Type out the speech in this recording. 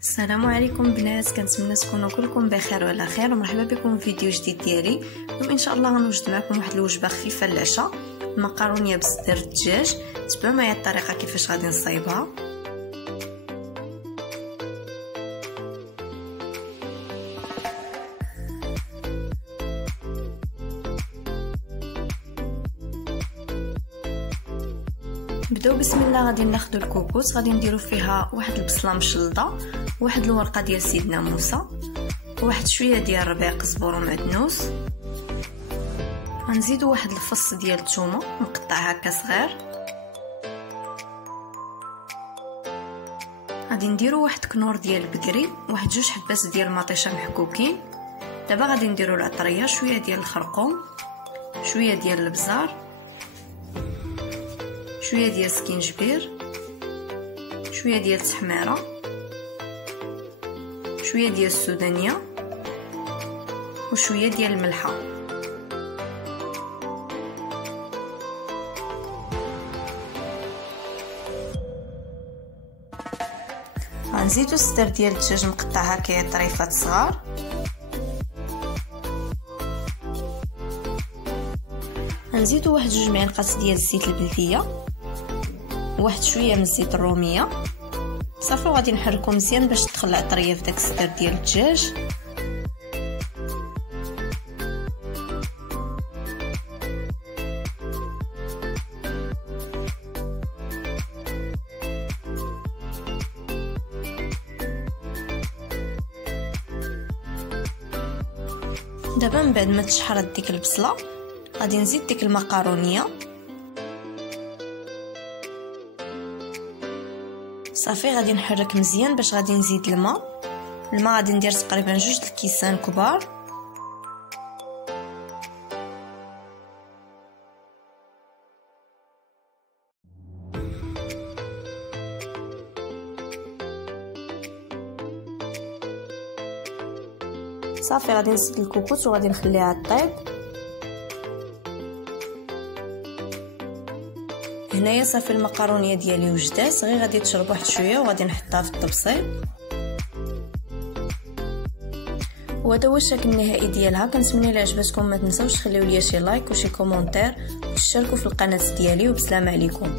السلام عليكم بنات، كنتمنى تكونوا كلكم بخير وعلى خير، ومرحبا بكم في فيديو جديد ديالي. اليوم ان شاء الله غنوجد معكم واحد الوجبه خفيفه للعشاء، المقارونيه بصدر الدجاج. تبعوا معايا الطريقه كيفاش غادي نصايبها. نبداو بسم الله. غادي ناخذ الكوكوط، غادي نديرو فيها واحد البصله مشلضه، واحد الورقه ديال سيدنا موسى، واحد شويه ديال ربيع قزبر ومعدنوس. غنزيدو واحد الفص ديال الثومه مقطع هكا صغير. غادي نديرو واحد كنور ديال البكري، واحد جوج حبات ديال المطيشه محكوكين. دابا غادي نديرو العطريه، شويه ديال الخرقوم، شويه ديال الابزار، شويه ديال سكينجبير، شويه ديال التحميره، شويه ديال السودانيه، وشويه ديال الملحه. غنزيدو الصدر ديال الدجاج مقطع هكايا طريفات صغار. غنزيدو واحد جوج معالق ديال الزيت البلديه، واحد شويه من الزيت الروميه. صافي غادي نحركو مزيان باش تدخل العطريه في داك الصدر ديال الدجاج. دابا من بعد ما تشحرات ديك البصله غادي نزيد ديك المقارونيه. صافي غادي نحرك مزيان باش غادي نزيد الماء غادي ندير تقريبا 2 الكيسان كبار. صافي غادي نزيد الكوكوط وغادي نخليها طيب. هنايا صافي المقارونيه ديالي وجدات، غير غادي تشرب واحد شويه وغادي نحطها في الطبسيل. وهذا هو الشكل النهائي ديالها. كنتمنى الا عجبتكم ما تنساوش تخليو ليا شي لايك وشي كومونتير وتشتركوا في القناه ديالي، وبسلامه عليكم.